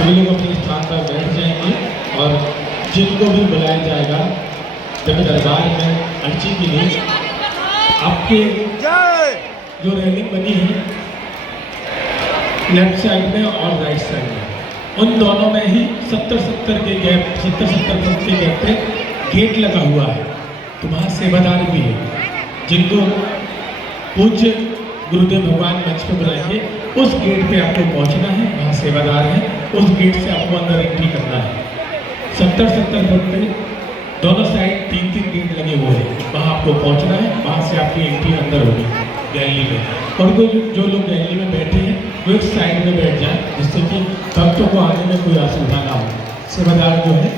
सभी लोग अपने स्थान पर बैठ जाएंगे और जिनको भी बुलाया जाएगा जब दरबार में अर्जी के लिए आपके जो रेलिंग बनी है लेफ्ट साइड में और राइट साइड में उन दोनों में ही 70-70 के गैप 70-70 फुट के गैप पे गेट लगा हुआ है। तो वहाँ सेवादार भी है जिनको पूज्य गुरुदेव भगवान मंच पे बुलाएंगे उस गेट पे आपको पहुंचना है। वहाँ सेवादार है, उस गेट से आपको अंदर एंट्री करना है। 70-70 फुट पे दोनों साइड 3-3 गेट लगे हुए हैं, वहाँ आपको पहुंचना है। वहाँ से आपकी एंट्री अंदर होगी गैलरी में। और जो लोग गैलरी में बैठे हैं वो एक साइड में बैठ जाए जिससे कि भक्तों को आने में कोई असुविधा ना हो। सेवादार जो है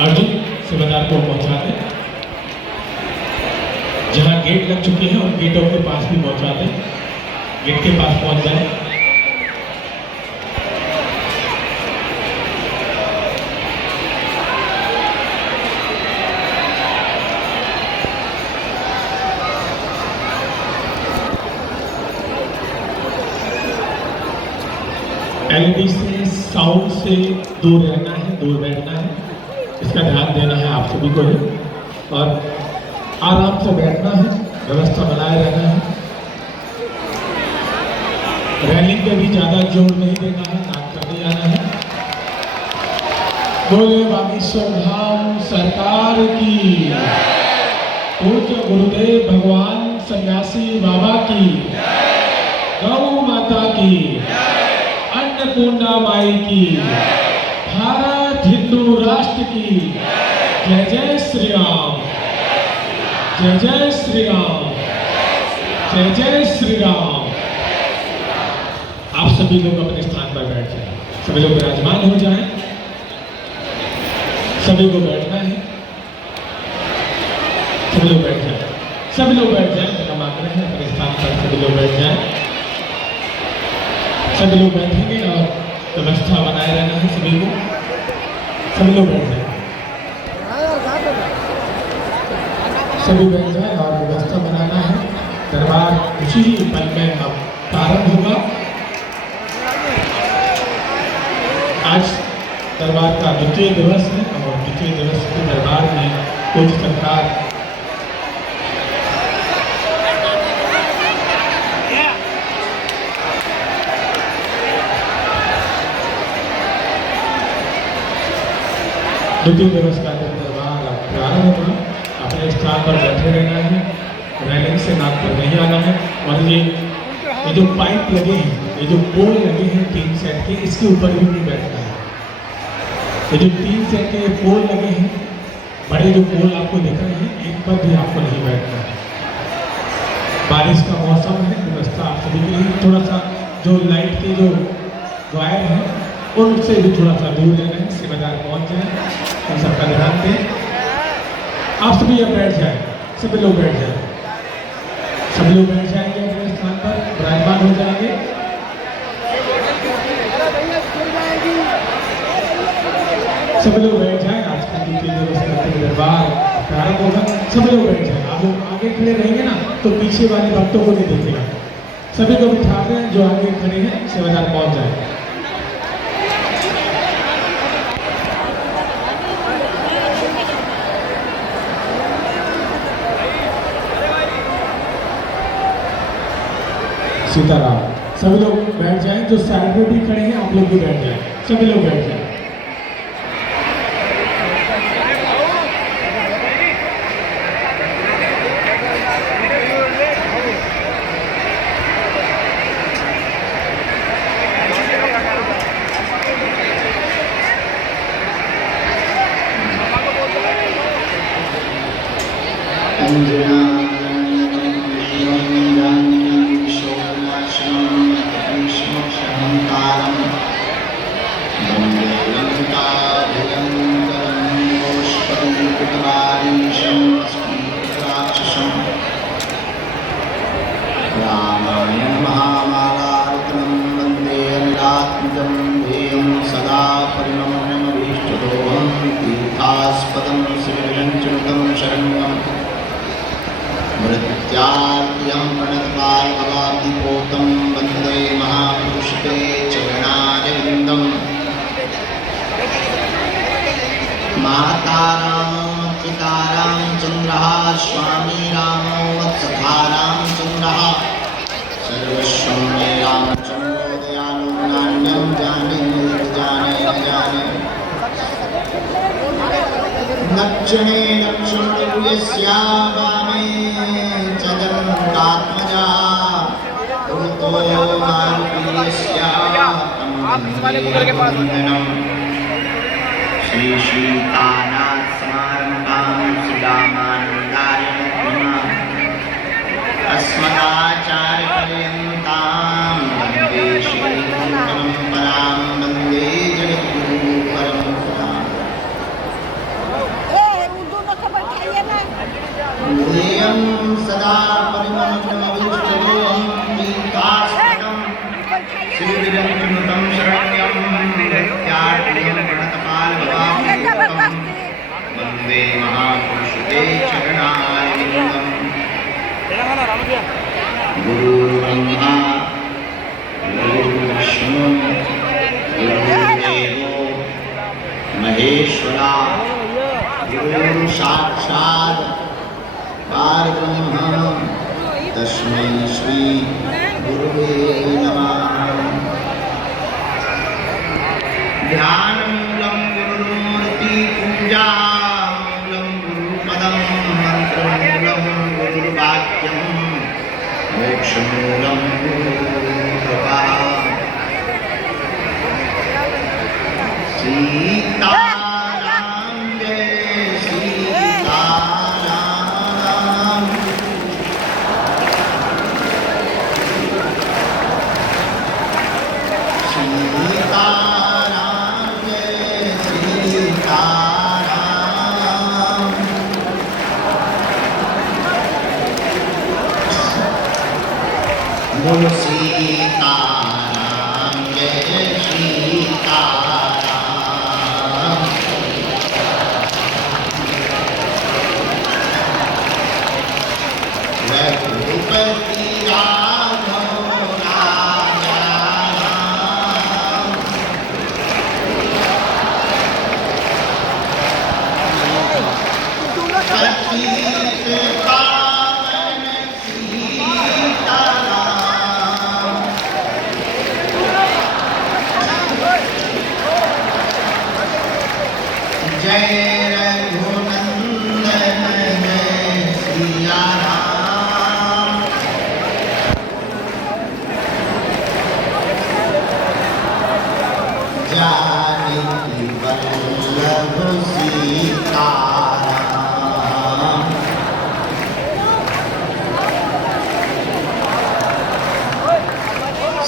अर्जुन सेवादार को पहुँचा दें, जहाँ गेट लग चुके हैं उन गेटों के पास भी पहुंचा दें, गेट के पास पहुंच जाए। एलईडी से साउंड से दूर रहना है, दूर बैठना है, इसका ध्यान देना है आप सभी को ही। और आराम से बैठना है, व्यवस्था बनाए रहना है। रैलिंग पे भी ज्यादा जोर नहीं देना है, नाक कर नहीं आना है। बोले बागेश्वर धाम सरकार की, पूज्य गुरुदेव भगवान सन्यासी बाबा की, गौ माता की, अन्नपूर्णा माई की, भारत हिंदू राष्ट्र की जय जय श्री राम, जय जय श्री राम, जय जय श्री राम। आप सभी लोग अपने स्थान पर बैठ जाएं, सभी लोग विराजमान हो जाएं, सभी को बैठना है, सभी लोग बैठ जाएं, सभी लोग बैठ जाएं, मेरा आग्रह है अपने स्थान पर सभी लोग बैठ जाएं। सभी लोग बैठेंगे और व्यवस्था बनाए रहना है सभी को, सभी लोग बैठ जाएं, सभी बैठ जाए और व्यवस्था बनाना है। दरबार उसी ही पल में अब प्रारंभ होगा। आज दरबार का द्वितीय दिवस है और द्वितीय दिवस के दरबार में पूज्य सरकार द्वितीय दिवस का दरबार प्रारंभ होगा। अपने स्थान पर बैठे रहना है, रैलिंग से नाक पर नहीं आना है। और ये जो पाइप लगे हैं, ये जो पोल लगे हैं 3 सेट के, इसके ऊपर भी नहीं बैठना है। ये जो 3 सेट के पोल लगे हैं, बड़े जो पोल आपको दिख रहे हैं, इन पर भी आपको नहीं बैठना है। बारिश का मौसम है, व्यवस्था आप सभी के लिए थोड़ा सा जो लाइट के जो वायर हैं उनसे भी थोड़ा सा दूर लेना है। सेवादार पहुँच जाए, उन सबका ध्यान दें। आप सभी अब बैठ जाए, सभी लोग बैठ जाए, सभी लोग बैठ जाएंगे अपने स्थान पर, विराजमान हो जाएंगे। सभी लोग बैठ जाए। आज का द्वितीय दिवस का दरबार प्रारंभ होगा, सभी लोग बैठ जाए। आप लोग आगे खड़े रहेंगे ना तो पीछे वाले भक्तों को नहीं देखेगा। सभी को बिठा रहे हैं, जो आगे खड़े हैं सेवादार पहुंच जाए। सीताराम। सभी लोग बैठ जाएं, जो साइड में भी खड़े हैं आप लोग भी बैठ जाएं, सभी लोग बैठ जाएं। रामायण महामालार्पणं वन्दे अनिलात्मजं देयं सदा परिणम्यमभीष्टदोहं तीर्थास्पदं शिवविरञ्चनुतं शरण्यं मृत्यार्त्यं प्रणतकालभवाब्धिपोतं वन्दे महापुरुषते चरणारविन्दम्। माता पिता रामचंद्रः स्वामी रामो वत्सखा रामचंद्रः सर्वस्वं मे रामचंद्रो दयालु नान्यं जाने न जाने दक्षिणे लक्ष्मणस्य वामे च जगन्नाथात्मजा पुरुतो मारुतिस्य श्री सीतानाथ समारंभां श्रीरामानन्दार्यमध्यमाम् अस्मदाचार्यपर्यन्तां वन्दे श्रीगुरुपरम्परां वन्दे जगद्गुरुपरम्पराम् ध्येयं सदा परिमलमविष्टदोहं गीतास्पदं श्रीविरञ्चनुतं शरण्यं विद्यार्थिनं प्रणतपालभवामृतं वन्दे महापुरुषते चरणारविन्दम् गुरुर्ब्रह्मा गुरुर्विष्णु गुरुर्देवो महेश्वरा गुरु साक्षात् परब्रह्म तस्मै श्री गुरुवे नमः। ध्यानमूलं गुरुमूर्ति पूजामूलं गुरुपदं मन्त्रमूलं गुरुवाक्यं मोक्षमूलं गुरुकृपा। सीताराम जय सीताराम सीताराम जय सीताराम बोलो सीताराम जय सीताराम। रघुपति राघव राजा राम। पतित पावन सीताराम। जय रघुनंदन जय सिया राम। जानकी वल्लभ सीताराम।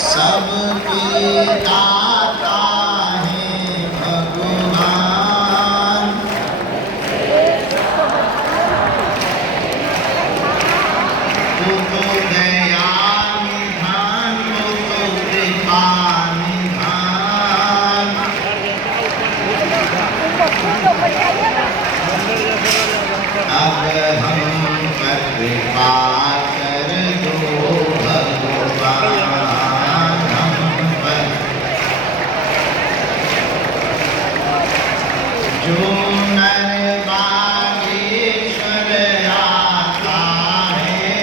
सबके दाता है भगवान। तू तो दया निधान तू तो कृपा निधान। अब हम पर कृपा कर दो भगवान। हम पर जो नर बागेश्वर आता है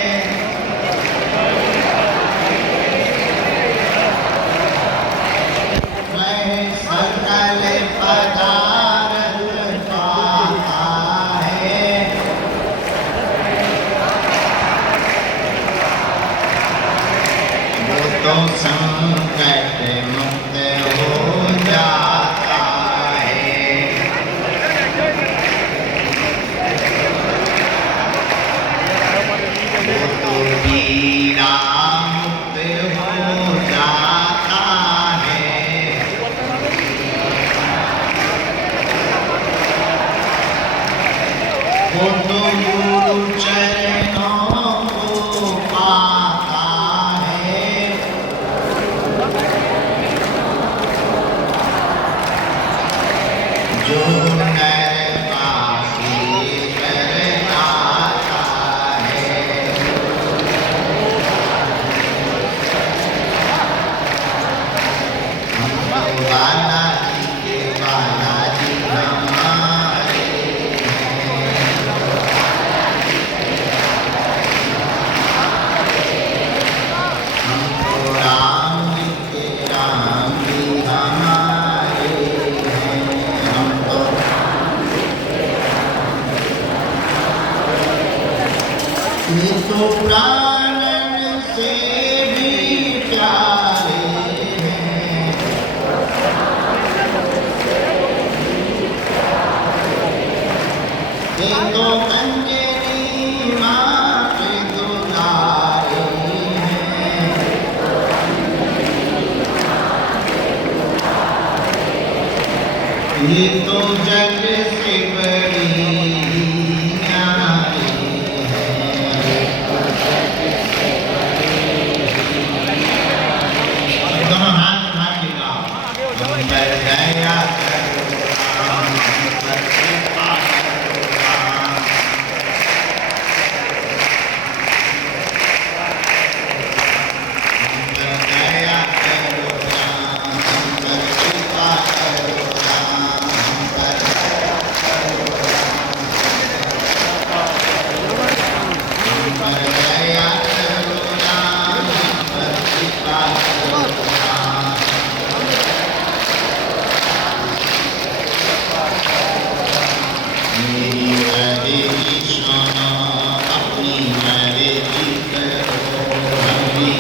वह सकल पदार्थ पाता है। वो तो संकट मुक्त हो जाता है। वो तो पीड़ा मुक्त हो जाता है। वो तो गुरु चरणों को पाता है। ये तो प्राणन से भी प्यारे हैं। ये तो अंजनी माँ के दुलारे हैं। ये तो जग से बड़ी न्यारी है। दोनों हाथ उठा के गाओ। हम पर दया करो राम, हम पर कृपा करो राम। हम पर दया करो राम, हम पर कृपा करो राम, हम पर हम पर दया करो राम, हम पर कृपा करो राम। मेरी मर्जी सुनो, अपनी मर्जी करो, हमें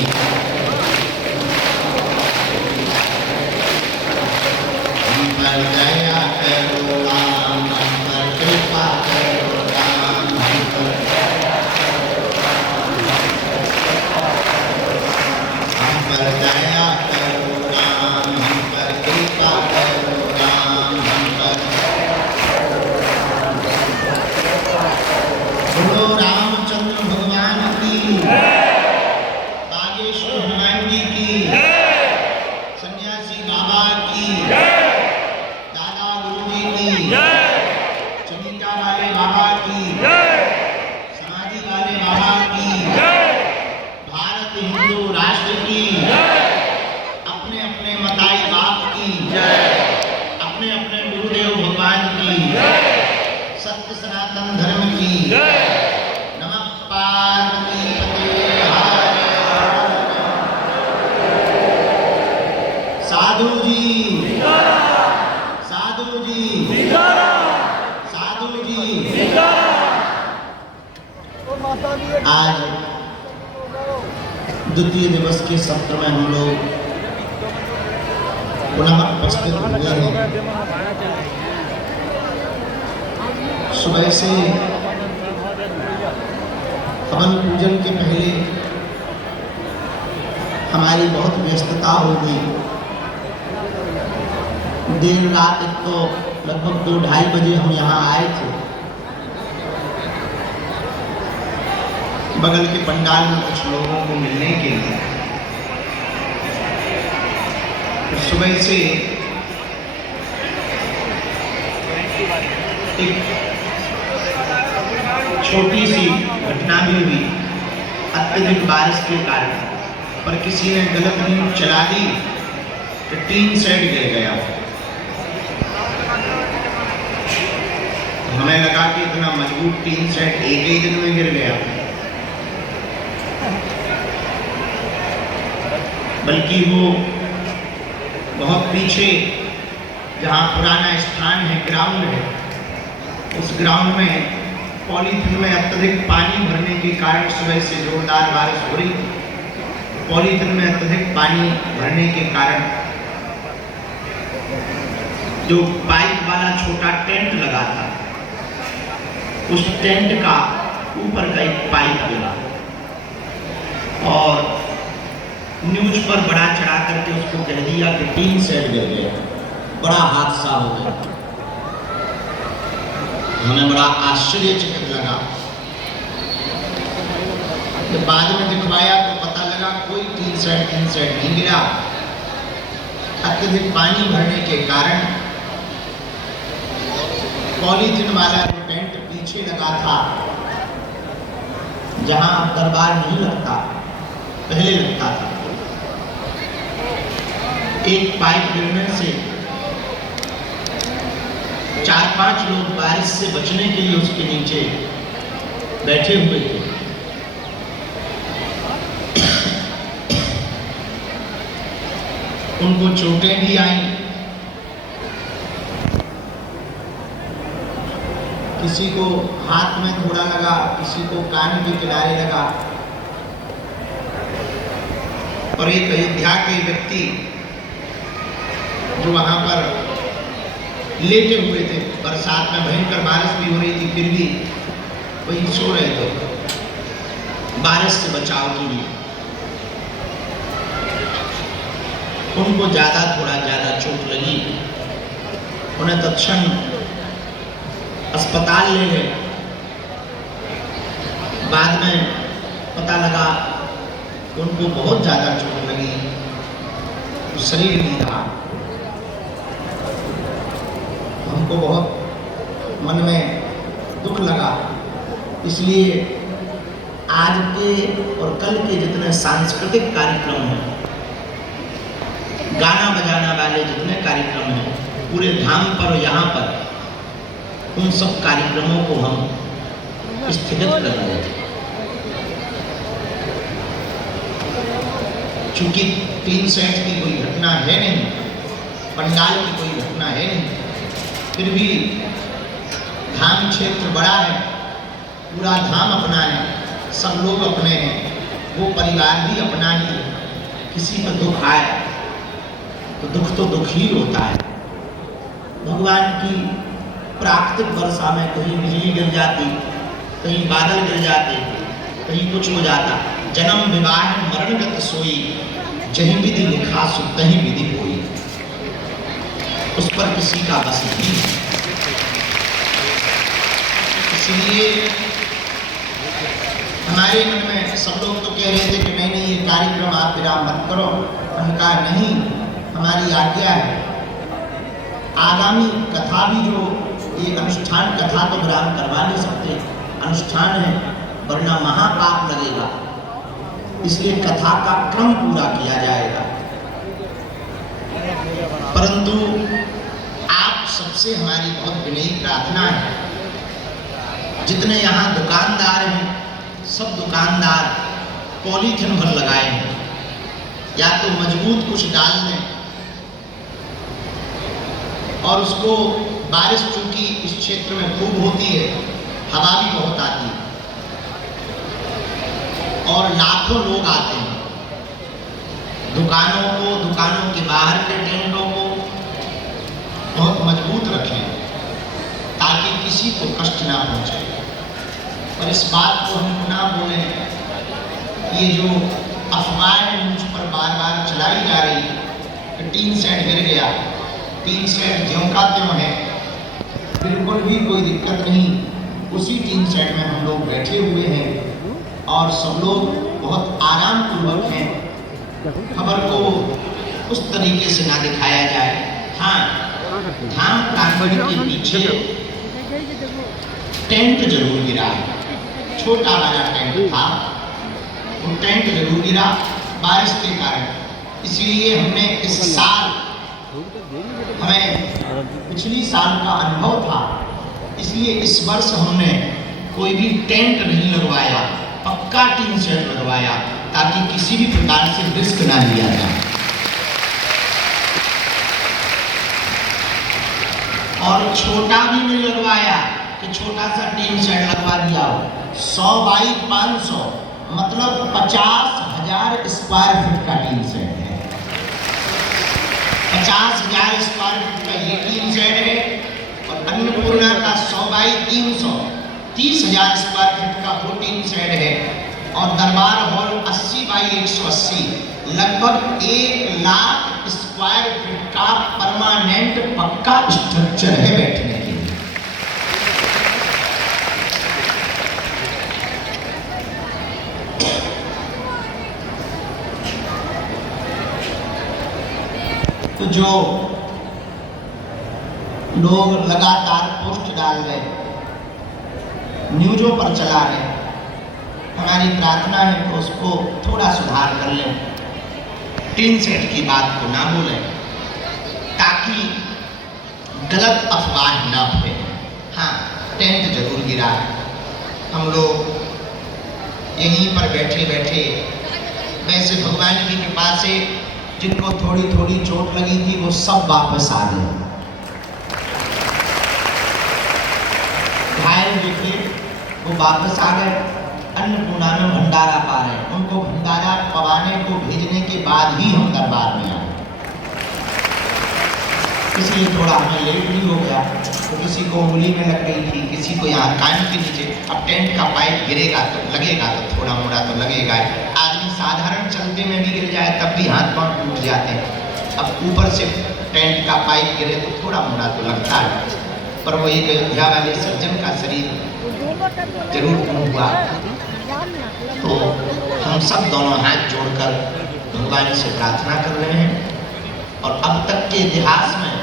हम पर दया करो राम, हम पर कृपा करो राम, हम पर दया करो राम, हम पर कृपा करो राम, हम पर। बोलो रामचंद्र भगवान की, बागेश्वर हनुमान जी की, सन्यासी बाबा की, दादा गुरु जी की, चमिता वाले बाबा की, समाधि वाले बाबा की, भारत हिंदू राष्ट्र की, अपने अपने मताई बाप की, अपने अपने गुरुदेव भगवान की, सत्य सनातन धर्म की। नमः पार्वती पते हर हर। साधु जी, साधु जी, साधु जी। आज द्वितीय दिवस के सत्र में हम लोग पुनः उपस्थित हुए हैं। सुबह से हवन पूजन के पहले हमारी बहुत व्यस्तता हो गई। देर रात एक तो लगभग 2-2:30 बजे हम यहाँ आए थे। बगल के पंडाल में कुछ लोगों को मिलने के लिए। तो सुबह से एक छोटी सी घटना भी हुई अत्यधिक बारिश के कारण, पर किसी ने गलत नींव चला दी तो टीन सेट गिर गया। हमें लगा कि इतना मजबूत टीन सेट एक ही दिन में गिर गया, बल्कि वो बहुत पीछे जहाँ पुराना स्थान है, ग्राउंड है, उस ग्राउंड में पॉलीथिन में अत्यधिक पानी भरने के कारण सुबह से जोरदार बारिश हो रही थी। पॉलीथिन में अत्यधिक पानी भरने के कारण जो पाइप वाला छोटा टेंट लगा था, उस टेंट का ऊपर का एक पाइप गिरा और न्यूज पर बड़ा चढ़ा करके उसको कह दिया कि टीन सेट गिर गया। बड़ा हादसा हो गया। हमें बड़ा आश्चर्यचकित लगा। जब बाद में दिखवाया तो पता लगा कोई टीन सेट नहीं गिरा। अत्यधिक पानी भरने के कारण पॉलीथिन वाला जो टेंट पीछे लगा था, जहां दरबार नहीं लगता, पहले लगता था, एक पाइप गिरने से 4-5 लोग बारिश से बचने के लिए उसके नीचे बैठे हुए थे। उनको चोटें भी आई। किसी को हाथ में थोड़ा लगा, किसी को कान के किनारे लगा। और एक अयोध्या के व्यक्ति जो वहां पर लेटे हुए थे, बरसात में भयंकर बारिश भी हो रही थी, फिर भी वही सो रहे थे बारिश से बचाव के लिए। उनको थोड़ा ज्यादा चोट लगी, उन्हें तत्क्षण अस्पताल ले गए। बाद में पता लगा कि उनको बहुत ज्यादा चोट लगी, तो शरीर नहीं रहा। हमको बहुत मन में दुख लगा, इसलिए आज के और कल के जितने सांस्कृतिक कार्यक्रम हैं, गाना बजाना वाले जितने कार्यक्रम हैं पूरे धाम पर, यहाँ पर, उन सब कार्यक्रमों को हम स्थगित कर रहे थे। चूंकि टीन सेट की कोई घटना है नहीं, पंडाल की कोई घटना है नहीं, फिर भी धाम क्षेत्र बड़ा है, पूरा धाम अपना है, सब लोग अपने हैं, वो परिवार भी अपना ही है। किसी पर दुख आए तो दुख ही होता है। भगवान की प्राकृतिक वर्षा में कहीं बिजली गिर जाती, कहीं बादल गिर जाते, कहीं कुछ हो जाता। जन्म विवाह मरणगत सोई, जहीं विधि लिखा सो तहीं विधि होई। उस पर किसी का बस नहीं है। इसलिए हमारे मन में सब लोग तो कह रहे थे कि नहीं ये कार्यक्रम आप विराम मत करो। हमने कहा नहीं, हमारी आज्ञा है। आगामी कथा भी जो ये अनुष्ठान, कथा तो विराम करवा नहीं सकते, अनुष्ठान है, वरना महापाप लगेगा। इसलिए कथा का क्रम पूरा किया जाएगा। परंतु आप सबसे हमारी बहुत विनयी प्रार्थना है, जितने यहाँ दुकानदार हैं सब दुकानदार पॉलीथिन भर लगाए हैं, या तो मजबूत कुछ डाल दें और उसको, बारिश चूंकि इस क्षेत्र में खूब होती है, हवा भी बहुत आती है और लाखों लोग आते हैं, दुकानों के बाहर के टेंटों को बहुत मजबूत रखें ताकि किसी को कष्ट ना पहुंचे। और इस बात को हम ना बोलें, ये जो अफवाहें मुझ पर बार बार चलाई जा रही कि टीन सेट गिर गया, टीन सेट ज्यों का त्यों है, बिल्कुल भी कोई दिक्कत नहीं। उसी टीन सेट में हम लोग बैठे हुए हैं और सब लोग बहुत आराम पूर्वक हैं। खबर को उस तरीके से ना दिखाया जाए। हाँ, धाम प्रांगण के पीछे टेंट जरूर गिरा, छोटा वाला टेंट था, वो टेंट जरूर गिरा बारिश के कारण। इसलिए हमने इस साल, हमें पिछली साल का अनुभव था, इसलिए इस वर्ष हमने कोई भी टेंट नहीं लगवाया, पक्का टीन सेट लगवाया ताकि किसी भी प्रकार से रिस्क ना लिया जाए। और छोटा भी नहीं लगवाया कि छोटा सा टीन सेट लगवा दिया हो। 100 बाई 500 मतलब 50,000 स्क्वायर फीट का टीन सेट है। 50,000 स्क्वायर फीट का ये टीन सेट है और अन्नपूर्णा का 100 बाई 300 30,000 स्क्वायर फीट का वो टीन सेट है। और दरबार हॉल 80 बाई 180 लगभग 1 लाख स्क्वायर फीट का परमानेंट पक्का स्ट्रक्चर है बैठने के लिए। तो जो लोग लगातार पोस्ट डाल रहे, न्यूज़ों पर चला रहे, हमारी प्रार्थना है कि उसको थोड़ा सुधार कर लें, टीन सेट की बात को ना बोलें ताकि गलत अफवाह ना फैले। हाँ, टेंट जरूर गिरा, हम लोग यहीं पर बैठे बैठे, वैसे भगवान की कृपा से जिनको थोड़ी थोड़ी चोट लगी थी वो सब वापस आ गए। आए, देखिए वो वापस आ गए, अन्नपूर्णा में भंडारा पा रहे हैं। उनको भंडारा पवाने को भेजने के बाद ही हम दरबार में आए, इसलिए थोड़ा हमें लेट भी हो गया। तो किसी को उंगली में लग गई थी, किसी को यहाँ कान के नीचे। अब टेंट का पाइप गिरेगा तो लगेगा, तो थोड़ा मोड़ा तो लगेगा। आदमी साधारण चलते में भी गिर जाए तब भी हाथ पांव टूट जाते हैं। अब ऊपर से टेंट का पाइप गिरे तो थोड़ा मोड़ा तो लगता है। पर वो एक अयोध्या वाले सज्जन का शरीर जरूर हुआ। तो हम सब दोनों हाथ जोड़कर भगवान से प्रार्थना कर रहे हैं। और अब तक के इतिहास में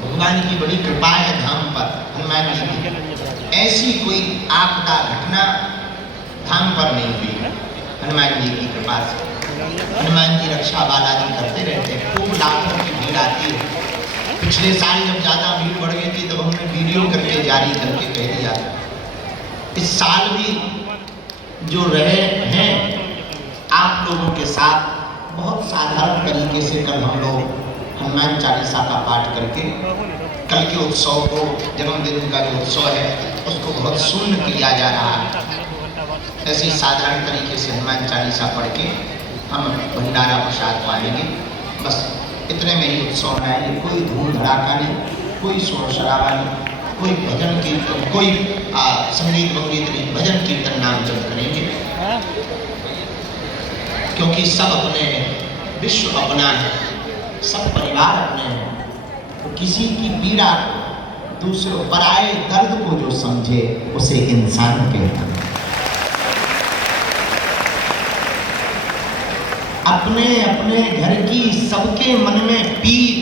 भगवान की बड़ी कृपा है धाम पर, हनुमान जी की। ऐसी कोई आपदा घटना धाम पर नहीं हुई हनुमान जी की कृपा से। हनुमान जी रक्षा बालाजी करते रहते हैं, खूब लाखों की भीड़ आती है। पिछले साल जब ज़्यादा भीड़ बढ़ गई थी तब हमने वीडियो करके जारी करके कह दिया। इस साल भी जो रहे हैं आप लोगों के साथ बहुत साधारण तरीके से कल हम लोग हनुमान चालीसा का पाठ करके कल के उत्सव को, जन्मदिन का जो उत्सव है उसको बहुत शून्य किया जा रहा है। ऐसे साधारण तरीके से हनुमान चालीसा पढ़ के हम भंडारा प्रसाद पाएंगे। बस इतने में ही उत्सव मनाएंगे। कोई धूम धड़ाका नहीं, कोई शोर शराबा नहीं, कोई भजन कीर्तन, कोई संगीत वंगीत नहीं, भजन कीर्तन नाम जप करेंगे। क्योंकि सब अपने हैं, विश्व अपना है, सब परिवार अपने हैं। तो किसी की पीड़ा को, दूसरों पराये दर्द को जो समझे उसे इंसान कहता है। अपने अपने घर की सबके मन में पीर,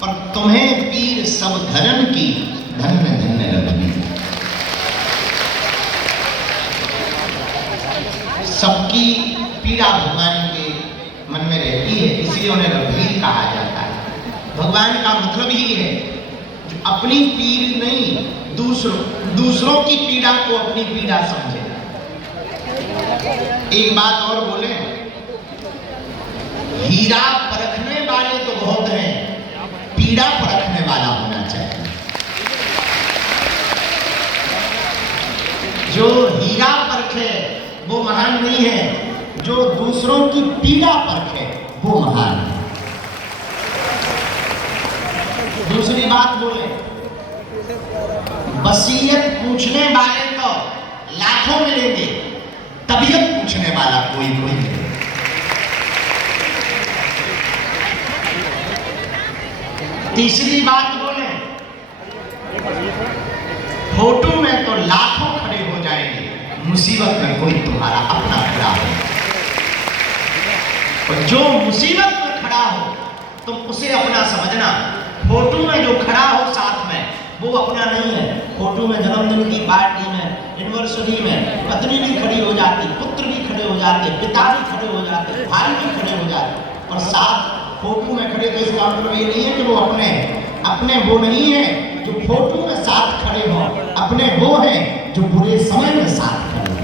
पर तुम्हें पीर सब घरन की, धन्य धन्य रघुवीर। सबकी पीड़ा भगवान के मन में रहती है, इसलिए उन्हें रघुवीर कहा जाता है। भगवान का मतलब ही है जो अपनी पीड़ नहीं, दूसरों की पीड़ा को अपनी पीड़ा समझे। एक बात और बोले, हीरा परखने वाले तो बहुत हैं, पीड़ा परखने वाला होना चाहिए। जो हीरा परखे वो महान नहीं है, जो दूसरों की पीड़ा परखे वो महान है। दूसरी बात बोले, वसीयत पूछने वाले तो लाखों मिलेंगे, तबीयत पूछने वाला कोई नहीं। तीसरी बात बोले, फोटो में तो लाखों खड़े हो जाएंगे, मुसीबत में कोई तुम्हारा अपना खड़ा हो। और जो मुसीबत में खड़ा हो तुम उसे अपना समझना। फोटो में जो खड़ा हो साथ में वो अपना नहीं है। फोटो में जन्मदिन की पार्टी में, एनिवर्सरी में पत्नी भी खड़ी हो जाती, पुत्र भी खड़े हो जाते, पिता भी खड़े हो जाते, भाई भी खड़े हो जाते। और साथ फोटो में खड़े तो इसका मतलब ये नहीं है कि वो अपने वो नहीं है जो फोटो में साथ खड़े हो, अपने वो हैं जो बुरे समय में साथ खड़े हो।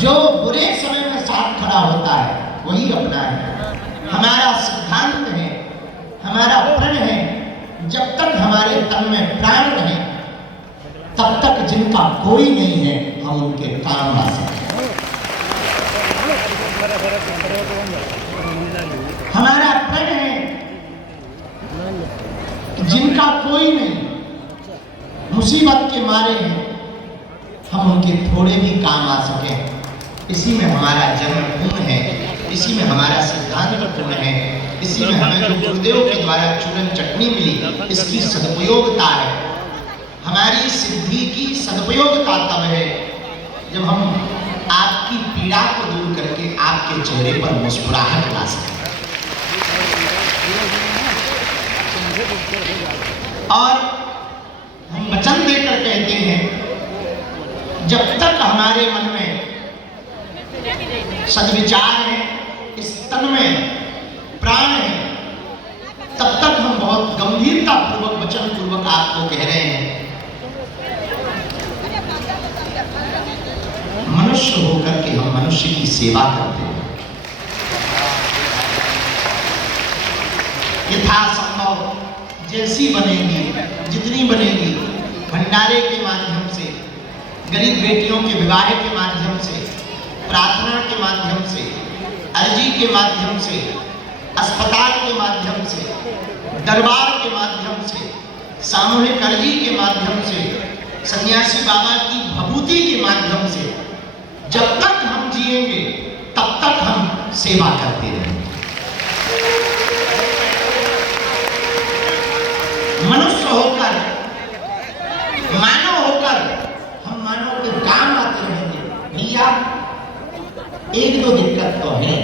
जो बुरे समय में साथ खड़ा होता है वही अपना है। हमारा सिद्धांत है, हमारा प्रण है, जब तक हमारे तन में प्राण रहे तब तक जिनका कोई नहीं है हम उनके काम आ सकते। हमारा प्रण है कि जिनका कोई नहीं, मुसीबत के मारे हैं, हम उनके थोड़े भी काम आ सके। इसी में हमारा जन्म पूर्ण है, इसी में हमारा सिद्धांत पूर्ण है, इसी में हमें जो गुरुदेव के द्वारा चूरन चटनी मिली इसकी सदुपयोगता है। हमारी सिद्धि की सदुपयोगता तब है जब हम आपकी पीड़ा को दूर करके आपके चेहरे पर मुस्कुराहट ला सकें। और हम वचन देकर कहते हैं, जब तक हमारे मन में सद्विचार है, इस तन में प्राण है, तब तक हम बहुत गंभीरता पूर्वक वचन पूर्वक आपको कह रहे हैं, मनुष्य होकर के हम मनुष्य की सेवा करते हैं। यथासंभव जैसी बनेगी, जितनी बनेगी, भंडारे के माध्यम से, गरीब बेटियों के विवाह के माध्यम से, प्रार्थना के माध्यम से, अर्जी के माध्यम से, अस्पताल के माध्यम से, दरबार के माध्यम से, सामूहिक अर्जी के माध्यम से, सन्यासी बाबा की भभूति के माध्यम से, जब तक हम जिएंगे तब तक हम सेवा करते रहेंगे। मनुष्य होकर, मानव होकर हम मानव के काम आते रहेंगे। भैया एक दो दिक्कत तो है,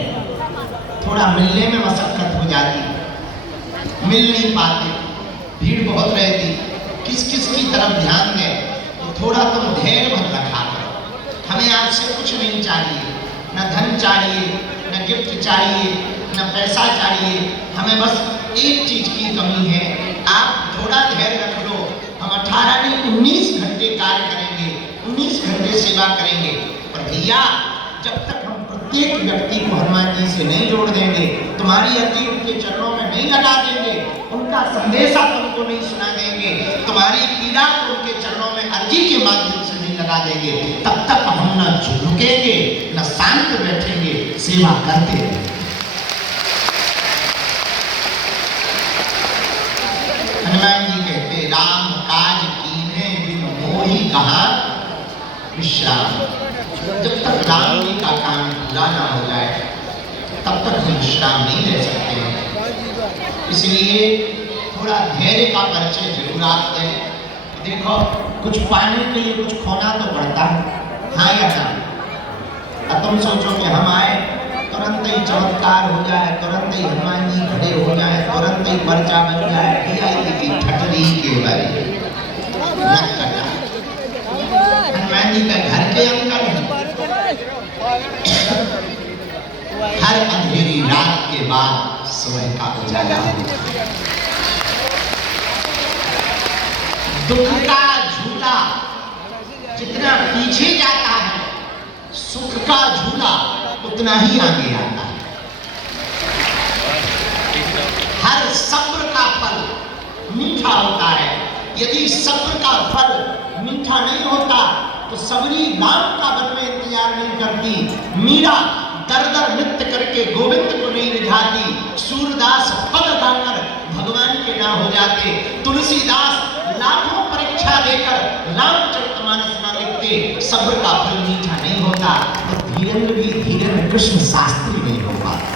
थोड़ा मिलने में मशक्कत हो जाती, मिल नहीं पाते, भीड़ बहुत रहती, किस किस की तरफ ध्यान दें, तो थोड़ा तुम धैर्य भर रखा करो। हमें आपसे कुछ नहीं चाहिए, न धन चाहिए, न गिफ्ट चाहिए, न पैसा चाहिए, हमें बस एक चीज की कमी है, आप थोड़ा धैर्य रख लो। हम 18 नहीं 19 घंटे कार्य करेंगे, 19 घंटे सेवा करेंगे, पर भैया जब तक हम प्रत्येक व्यक्ति को हनुमान जी से नहीं जोड़ देंगे, तुम्हारी अर्जी उनके चरणों में नहीं लगा देंगे, उनका संदेशा तुमको नहीं सुना देंगे, तुम्हारी पीड़ा को उनके चरणों में अर्जी के माध्यम से नहीं लगा देंगे, तब तक हम न झुकेंगे, न शांत बैठेंगे, सेवा करते रहेंगे। हनुमान जी कहते राम काज कीन्हे बिन मोहि कहाँ विश्राम। जब तक राम जी का काम पूरा ना हो जाए तब तक हम विश्राम नहीं ले सकते हैं। इसलिए थोड़ा धैर्य का परिचय जरूर आप दें। देखो कुछ पाने के लिए कुछ खोना तो पड़ता है, हाँ या ना? तुम सोचो कि हम आए तुरंत ही चमत्कार हो जाए, तुरंत ही हनुमान जी खड़े हो जाए, तुरंत ही पर्चा बन जाए, की ठटरी के बारे हनुमान जी का घर के अंकल हैं। हर अंधेरी रात के बाद सुबह का उजाला होता है। दुख का झूला जितना पीछे जाता है, सुख का झूला उतना ही आगे आता है। हर सब्र का फल मीठा होता है। यदि सब्र का फल मीठा नहीं होता तो सबरी नाम का वन में इंतजार नहीं करती, मीरा दर दर नृत्य करके गोविंद को नहीं रिझाती, सूरदास पद गाकर भगवान के ना हो जाते, तुलसीदास लाखों परीक्षा देकर रामचरितमानस ना लिखते। सब्र का फल मीठा नहीं होता तो धीरेन्द्र भी धीरेन्द्र कृष्ण शास्त्री नहीं हो पाता।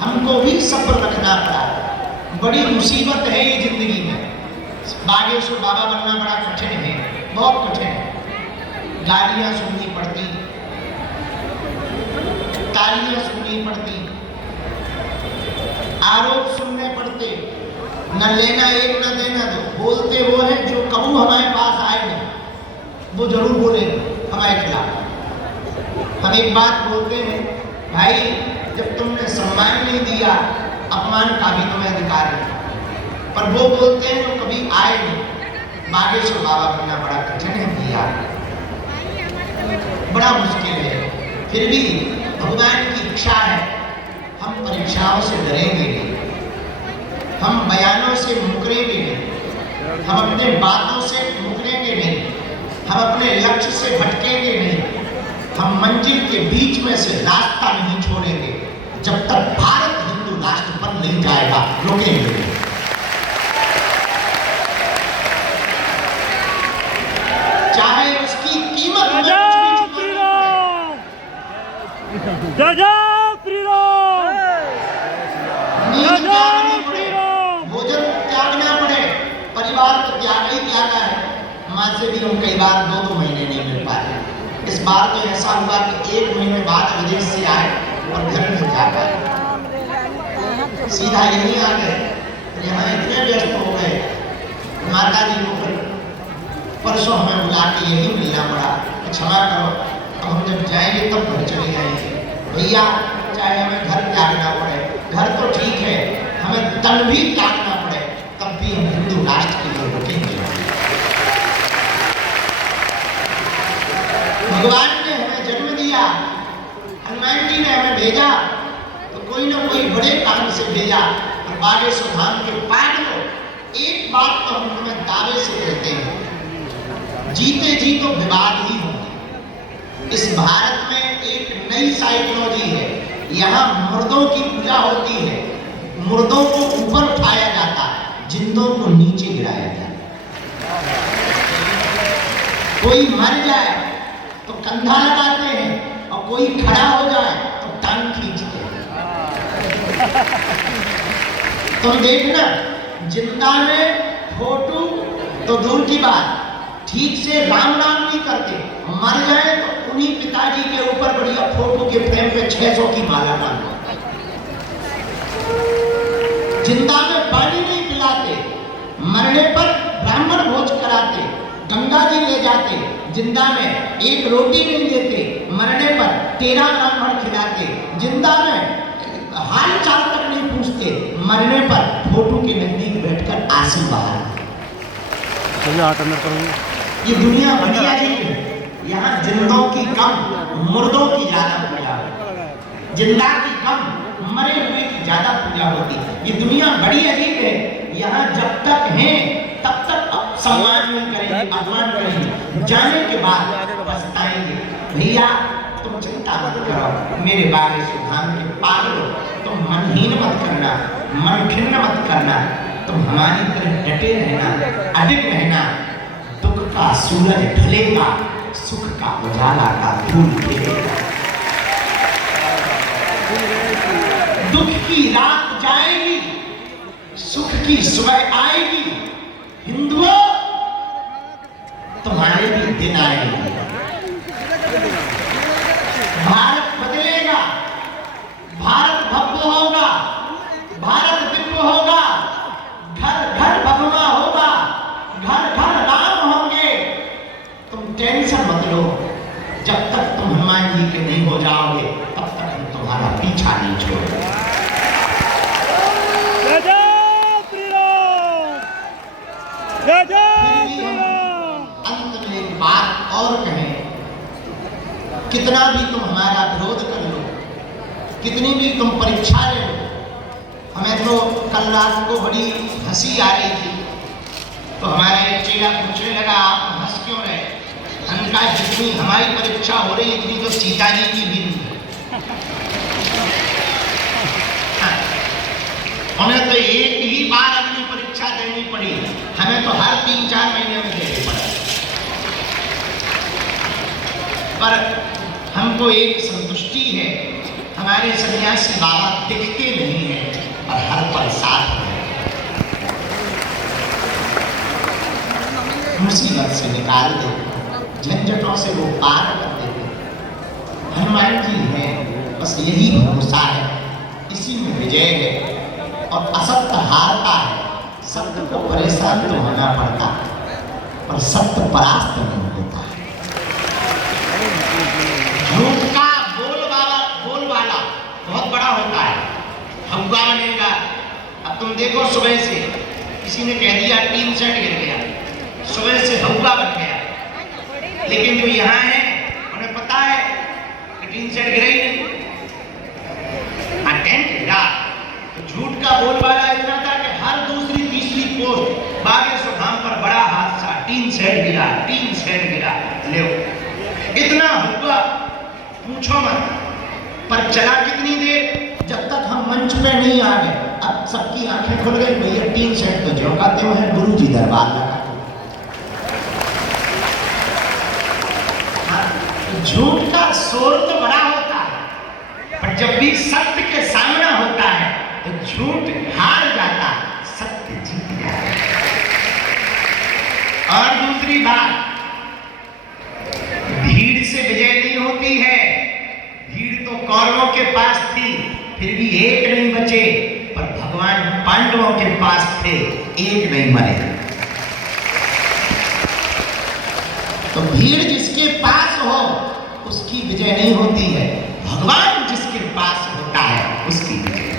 हमको भी सब्र रखना पड़ा, बड़ी मुसीबत है ये जिंदगी में। बागेश्वर बाबा बनना बड़ा कठिन है, बहुत कठिन है। गालियां सुननी पड़ती, तालियां सुननी पड़ती, आरोप सुनने पड़ते, न लेना एक न देना दो। बोलते वो है जो कबू हमारे पास आएगा वो जरूर बोले हमारे खिलाफ। हम एक बात बोलते हैं, भाई जब तुमने सम्मान नहीं दिया, अपमान का भी तुम्हें अधिकार है, पर वो बोलते हैं जो कभी आए नहीं। बागेश्वर बाबा बनना बड़ा कठिन है भैया, बड़ा मुश्किल है। फिर भी भगवान की इच्छा है, हम परीक्षाओं से डरेंगे नहीं, हम बयानों से मुकरेंगे नहीं, हम अपने बातों से मुकरेंगे नहीं, हम अपने लक्ष्य से भटकेंगे नहीं, हम मंजिल के बीच में से रास्ता नहीं छोड़ेंगे। जब तक भारत हिंदू राष्ट्र बन नहीं जाएगा रुकेंगे। चाहे उसकी कीमत भोजन त्यागना पड़े, परिवार तो त्याग ही त्यागा है। माँ से भी हम कई बार 2-2 महीने नहीं मिल पाए। इस बार तो ऐसा हुआ कि 1 महीने बाद विदेश से आए और घर नहीं जा पाए, सीधा यहीं आ गए। यहाँ इतने व्यस्त हो गए, माता जी को परसों हमें बुला के यही मिलना पड़ा, क्षमा करो, अब हम जब जाएंगे तब घर चले आएंगे। भैया चाहे हमें घर त्यागना पड़े, घर तो ठीक है, हमें तन भी त्यागना पड़े, तब भी हम हिंदू राष्ट्र के लिए रुकेंगे। भगवान ने हमें जन्म दिया, हनुमान जी ने हमें भेजा, तो कोई बागे सुधाम के पांडवों, एक बात तो हम तुम्हें दावे से कहते हैं, जीते जी तो विवाद ही होंगे। इस भारत में एक नई साइकोलॉजी है, यहाँ मुर्दों की पूजा होती है, मुर्दों को ऊपर उठाया जाता है, जिंदों को नीचे गिराया जाता है। कोई मर जाए तो कंधा लगाते हैं और कोई खड़ा हो जाए तो टांग खींचते हैं। तुम देखना, जिंदा में फोटो तो दूर की बात, ठीक से राम नाम नहीं करते, मर जाए तो उन्हीं पिताजी के ऊपर बढ़िया फोटो के फ्रेम पे 600 की माला डालते। जिंदा में पानी नहीं पिलाते, मरने पर ब्राह्मण भोज कराते, गंगा जी ले जाते, जिंदा में एक रोटी नहीं देते, मरने पर 13 ब्राह्मण खिलाते, जिंदा में हाल चाल तक नहीं पूछते, मरने पर फोटो के नजदीक बैठकर आंसू बहाते। ये दुनिया बड़ी अजीब है, यहाँ जिंदों की कम, मुर्दों की ज्यादा पूजा होती, जिंदा की कम, मरे हुए की ज्यादा पूजा होती। ये दुनिया बड़ी अजीब है, यहाँ जब तक हैं तब तक सम्मान नहीं करेंगे, अपमान करेंगे, जाने के बाद पछताएंगे। भैया तुम चिंता मत करो, मेरे बागे सुधाम के पागलों, तुम मनहीन मत करना, मन खिन्न मत करना, तुम हमारी तरह डटे रहना, अडिग रहना। दुख का सूरज ढलेगा, सुख का उजाला का फूल खिलेगा। दुख की रात जाएगी, सुख की सुबह आएगी। हिंदुओं, तुम्हारे भी दिन आएंगे। भारत बदलेगा, भारत भव्य होगा, भारत दिव्य होगा, घर घर भगवा होगा, घर घर राम होंगे। तुम टेंशन मत लो, जब तक तुम हनुमान जी के नहीं हो जाओगे तब तक हम तुम्हारा पीछा नहीं छोड़ेंगे। अंत में एक बात और कहें, कितना भी तुम हमारा विरोध कर लो, कितनी भी तुम परीक्षा ले लो, हमें तो कल रात को बड़ी हंसी आ रही थी, तो हमारा एक चेला पूछने लगा आप हंस क्यों रहे? हमने कहा जितनी हमारी परीक्षा हो रही इतनी तो सीता जी की भी नहीं। हमें तो एक ही बार अपनी परीक्षा देनी पड़ी, हमें तो हर 3-4 महीने में देनी पड़ी। पर हमको एक संतुष्टि है, हमारे सन्यासी बाबा दिखते नहीं हैं और हर पल साथ हैं। मुसीबत से निकाल देते, झंझटों से वो पार कर देते। हनुमान जी हैं, बस यही भरोसा है, इसी में विजय है। और असत्य हारता है, सत्य को परेशान तो होना पड़ता है, पर सत्य परास्त नहीं होता। झूठ का बोलबाला बहुत बड़ा होता है, हवा बनेगा। अब तुम देखो, सुबह से किसी ने कह दिया टीन सेट गिर गया, सुबह से हवा बन गया, लेकिन जो यहाँ है उन्हें पता है कि टीन सेट गिरा ही नहीं, टेंट गिरा। झूठ का बोलबाला इतना था कि हर दूसरी तीसरी पोस्ट बागे सुधाम पर बड़ा हादसा, टीन सेट गिरा, टीन सेट गिरा। ले इतना हुआ पूछो मत, पर चला कितनी देर, जब तक हम मंच पे नहीं आ गए। अब सबकी आंखें खुल गई, भैया टीन सेट तो झोंकाते हुए गुरु जी दरबार लगा। झूठ का शोर तो बड़ा होता है, पर जब भी सत्य के सामना होता है तो झूठ हार जाता, सत्य जीत जाता। और दूसरी बात, भीड़ से विजय नहीं होती है। भीड़ तो कौरवों के पास थी, फिर भी एक नहीं बचे, पर भगवान पांडवों के पास थे, एक नहीं मरे। तो भीड़ जिसके पास हो उसकी विजय नहीं होती है, भगवान जिसके पास होता है उसकी विजय।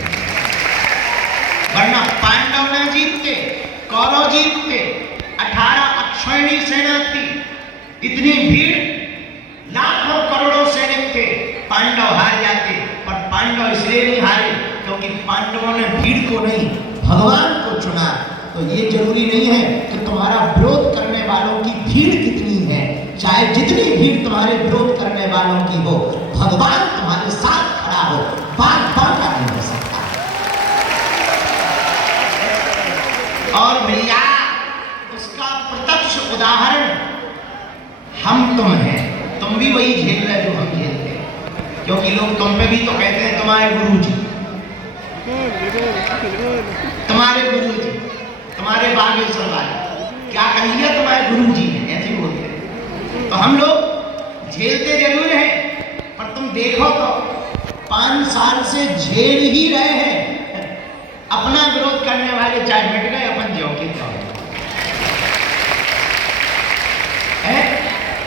वरना पांडव न जीतते, कौरव जीतते। 18 अक्षौहिणी सेना थी, इतनी भीड़, लाखों करोड़ों सैनिक थे, पांडव हार जाते। पर पांडव इसलिए नहीं हारे क्योंकि पांडवों ने भीड़ को नहीं, भगवान को चुना, तो ये जरूरी नहीं है कि तुम्हारा विरोध करने वालों की भीड़ कितनी है, चाहे जितनी भीड़ तुम्हारे विरोध करने वालों की हो, भगवान तुम्हारे साथ खड़ा हो, बात का नहीं हो सकता। और भैया उसका प्रत्यक्ष उदाहरण हम तुम हैं। तुम भी वही झेल रहे जो हम झेलते हैं, क्योंकि लोग तुम पे भी तो कहते हैं तुम्हारे गुरुजी, तुम्हारे बागेश्वर वाले क्या कहिए तुम्हारे गुरुजी हैं, ऐसे बोलते हैं। तो हम लोग झेलते जरूर हैं, पर तुम देखो तो 5 साल से झेल ही रहे हैं। अपना विरोध करने वाले चाहे मिट